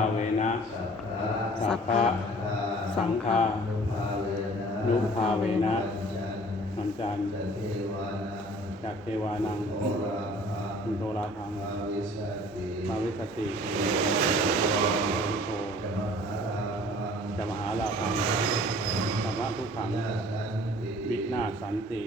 าเวนะสัสัพพพะพะสัสังงฆาฆานุภาเวนะนันจันจากเทวานังอินโทราทังมาวิสติโทจะมหาลาภังสัมมาทุกขังวินาศสันติ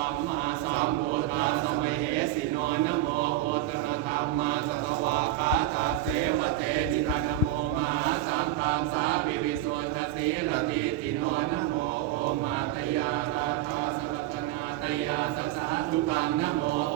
สัมมาสัมพุทธัสสะมเหสิโนนะโมโคตรธรรมาสัตวาคาตาเสวะเตจิตานโมมหาสัมตามสาวิวิโสุทสีรติติโนนะโมโอมาตยาราธาสรัตนาตยาสัสสะทุกังนะโม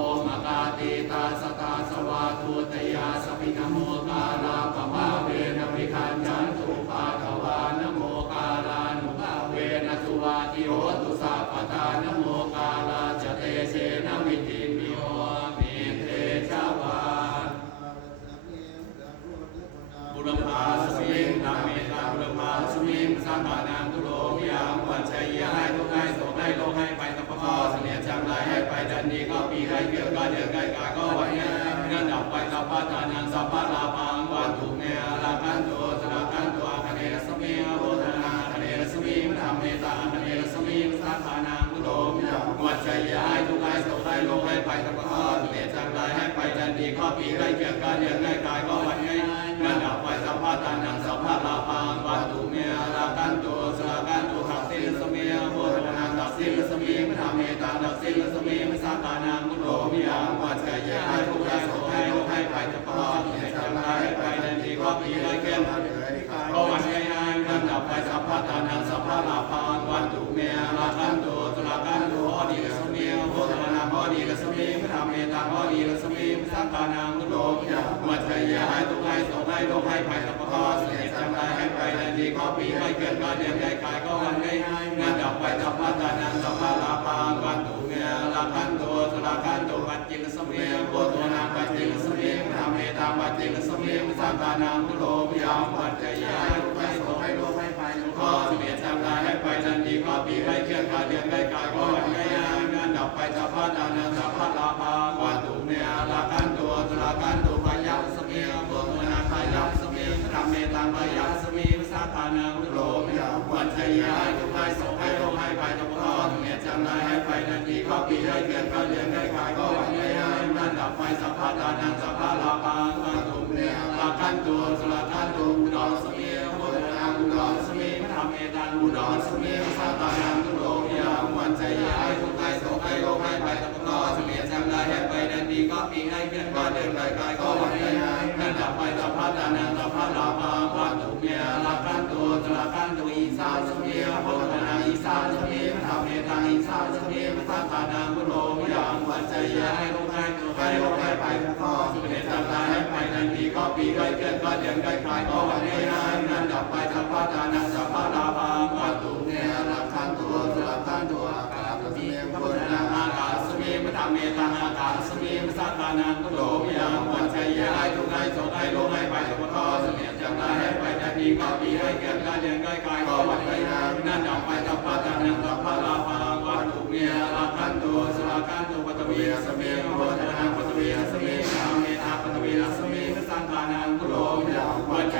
ให้เกี่ยวกันเดือนใกล้กาก็วันนี้นั่นดับไปสัพพะทานังสัพพะลาพังวันตุเมลาคันโตสลาคันโตอาคเนรสมิงโบธนาคเนสมิงธรรมเมตาคเนสมิงสังฆานังตุโลมิยังวัชัยยทุกข์ให้โสให้โลให้ไปตะปะกอเสนียจังไรให้ไปดันดีก็ปีให้เกี่ยวกันเดือนใกล้กาก็วันนี้นันดับไปสัพพะทานังสัพพะลาพังวัตถุเมลาคันโตสลาคันโตทักษิลสเมียโพธนาทักษิลสมีมธรรมเมตาทักษิล อดีลสเมียมธรรมเมตตาอดีลสเมียมสังฆานังมุโรมิยังวัจจยะให้ทุกให้โสให้โลกให้ไปจะพอเสด็จจำได้ให้ไปในที่ก็ปีให้เกิดก็เดือนได้กายก็วันง่ายๆนันดับไปสัพพะทานังสัพพะลาพังวันตุเมลาคันโตสลาคันโตปัจจิลสมียโพธนาปัจจิลสเมียมธรรมเมตตาปัจจิลสเมียมสังฆานังมุโรมิยังวัจจยะให้ทุกให้โสให้โลกให้ไปก็เสด็จจำได้ พพะทานังสัพพะลาพังวัตุเมลาคันโตสลาคันโตปัจจิลสเมียโพธนาปัจจิลสเมียมธรรมเมตาปัจจิลสเมียสังฆานังมุโรมยังวัจจะยะให้ทุกให้โสให้โลให้ไปตะพอเสด็จำได้ให้ไปในทีก็ปีให้เกิดก็เดือนได้กายก็วันง่ายๆนันดับไปสัพพะทานังสัพพะลาพังวัตุเมลาคันโตสลาคันตอุดรสเมียโพธนาอุดรสเมียมธรรมเมตาอุดรสเมียสังฆานังมุโรมยังวัจจะยะให้ทุก ที่ก็ปีให้เกิดก็เดือนได้กายก็วันง่ายๆนั่นดับไปสัพพะทานังสัพพะลาพังวัตุเมลาคันโตสลาคันโตอีสานสเมียโพธนาอีสานสเมียมธรรมเมตาอีสานสเมียมสังฆานังมุโรมิยังวัจจยะให้ทุกให้โสให้โลให้ไปตะพอเสด็จจำได้ให้ไปในทีก็ปีให้เกิดก็เดือนได้กายก็วันง่ายๆนั่นดับไปสัพพะทานังสัพพะลาพังวัตุเมลาคันโตสลาคันโตอากาศสเมียโพธนาอากาศสเมียมธรรมเมตาอากาศสเมียม สังฆานังมุโรมิยังวัจจะยะให้ทุกให้โสให้โลให้ไปตะพอเสด็จจำได้ให้ไปในที่ก็ปีให้เกิดก็เดือนได้กายก็วันง่ายๆนั่นดับไปสัพพานังสัพพะลาพังวัตุเมลาคันโตสลาคันโตปัตตวีสเมียโพธนาปัตตวีสเมียธรรมเมตาปัตตวีสเมียสังฆานั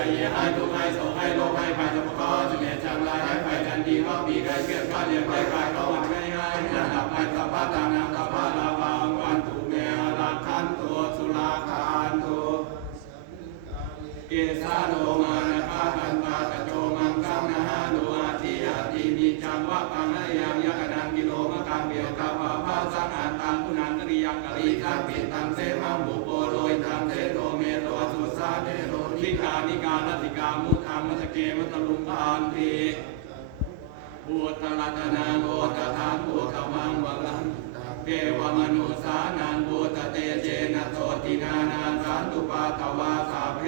ยเยให้ทุกข์ให้โศกให้โรคให้ภัยทุกข์ก็จะเมียจังไรไปจันดีก็ปีใครเกิดก็เรียนไปกายก็วันไม่ให้ระดับไปสัพพะตานังสัพพะลา เกสาโลมานะคาคันตาตะโจมังคังนะฮะโลอาทิยาติมีจังวะปังนะยังยะกะนังกิโลมะกังเบียวกะปะภาสังอันตังคุณังกริยังกะลีสังปิตังเสมังบุโปโรยตังเสโตเมโตสุสาเนโรทิกานิกาลติกามุทังมัสเกมัตลุงพานติบูตรัตนาโบตทังบูตมังวลังเกวมนุสานันบูตเตเจนะโสตินานาสันตุปาตวาสาเพ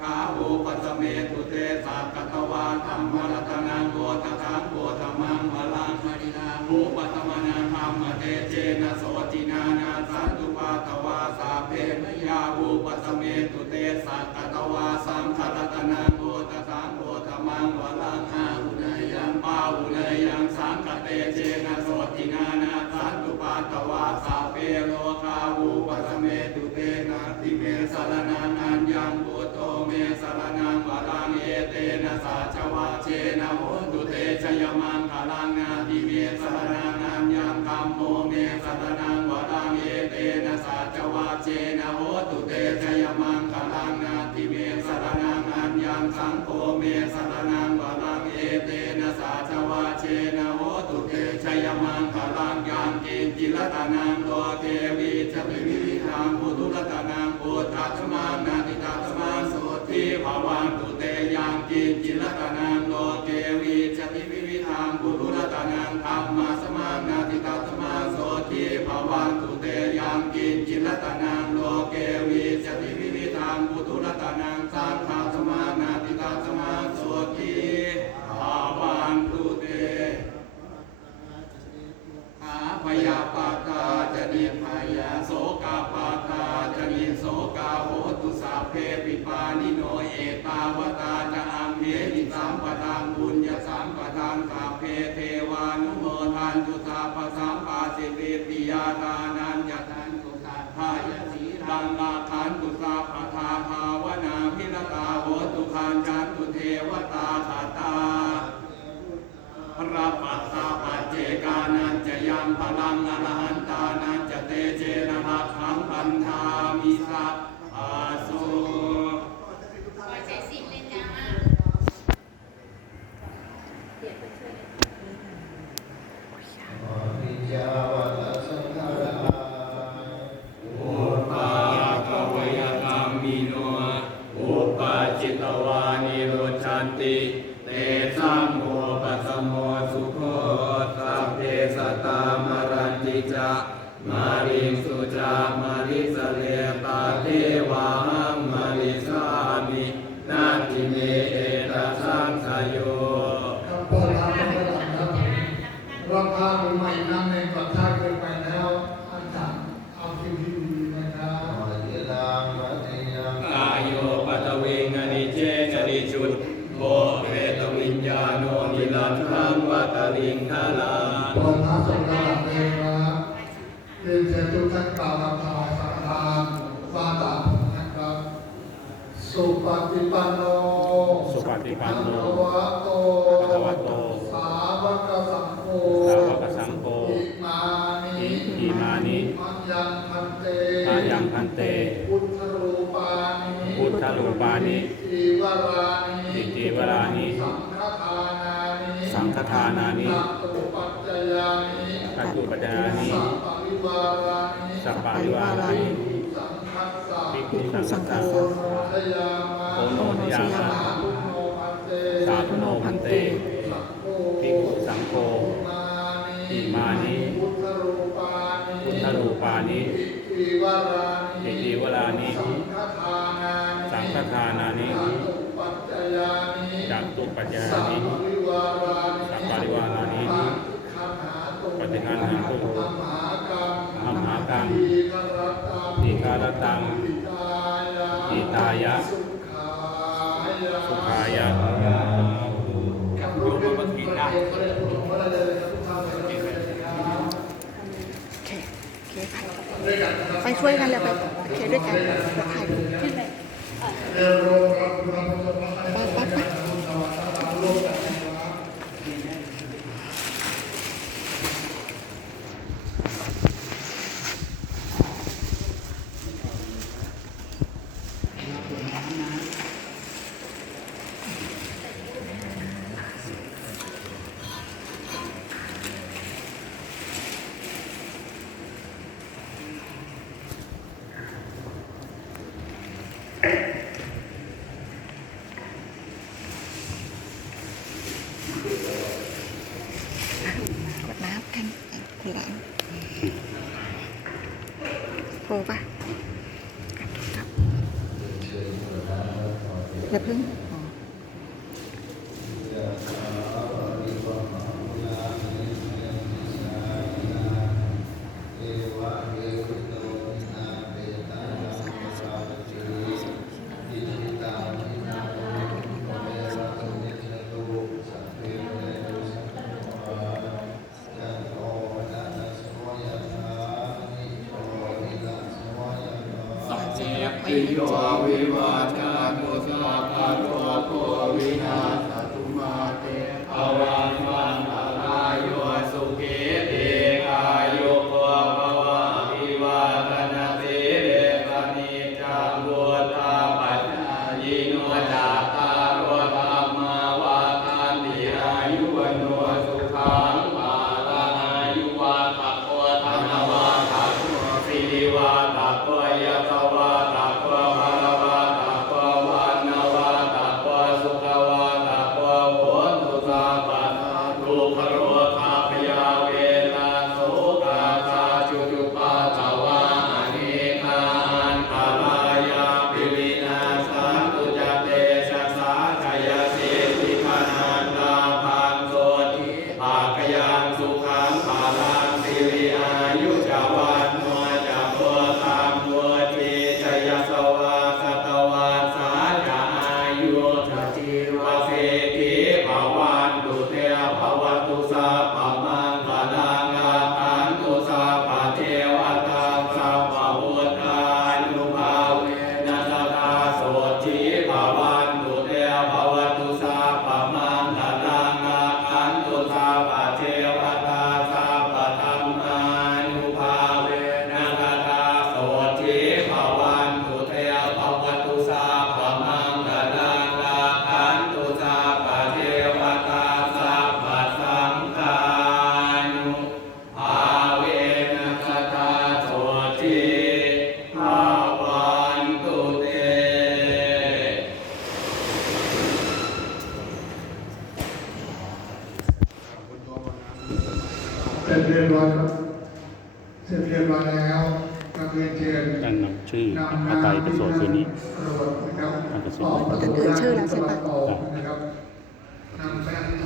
ขาหูปัสเมตุเตสักกตวาธรรมรัตนังโบตทังโบตมังวลังมรินาภูปัตมนาธรรมเตเจนะโสตินานาสันตุปาตวาสาเพยาหูปัสเมตุเตสักกตวาสังขรัตนังโบตทังโบตมังวลังอาหุนยังปาหุนยังสังกเตเจนะโสตินานาสันตุปาตวาสาเพโลกาหูปัสเมตุเตนะทิเมสารนัง เตนะสาจวะเจนะโหตุเตชยมังคลังนาทิเมสารนังอัญญังคัมโมเมสานังวรังเอเตนะสาจวะเจนะโหตุเตชยมังคลังนาทิเมสารนังอัญญังสังโฆเมสานังวรังเอเตนะสาจวะเจนะโห ยมังคลังยังกินจิรตานังโลเกวิจปิวิวิธังปุตุรตานังปุตตะธมานาติตาธมาโสติภาวันตุเตยังกินจิรตานังโลเกวิจปิวิวิธังปุตุรตานังธรรมาสมานาติตาธมาโสติภาวันตุเตยังกินจิรตานัง สีรังลาคันตุสาปทาภาว ราคาใหม่น้ำในประเทศเกินไปแล้วอาจารย์เอาคิวที่ดีนะครับกายโยปัตเวงอนิเจงอนิจุดโบเวตวิญญาโนนิลันทังวัตลิงทาลาเปิดร้านสงกรานต์เลยครับเรียนเชิญทุกท่านกล่าวคำถวายสังฆทานฟาตาผมนะครับ สุปฏิปันโนสุปฏิปันโนภะคะวะโต ภะคะวะโต สาวกสังโฆ สาวกสังโฆ อิมานิ อิมานิ มัญญังพันเต อายังพันเต พุทธรูปานิ พุทธรูปา นิจีวรานิอิจีวรานิสังฆทานานิสังฆทานานิสัตตุปัจจยานิตัตุปัจจานิสัพปริวารานิสัปปะริวารานิสังฆัสสะภิกขุสังฆัสโอสะโนทยามาโอโนทยามาสาธุโนพันเตสาธุโนพันเตสังโฆภิกขุสังโฆอิมานิพุทธรูปานิพุทธรูปานิอิจีวรานิ ทานานิจัตุปัจจยาขัตุปัจจยานิสัพปริวารานิสัพปริวานิปฏิคันหาตุปฏิคันหาตุมหากังอัมหากังทีฆรตังทีฆรตังอิตายะอิตายะสุขายะสุขายะกับรูปเป็นมันกินได้ก็เลยพูดถึงว่าอะไรเลยครับทุกท่านเลยครับโอเคโอเคค่ะด้วยกันะครับไปช่วยกันเลยไปเคด้วยกันไปถ่ายรูป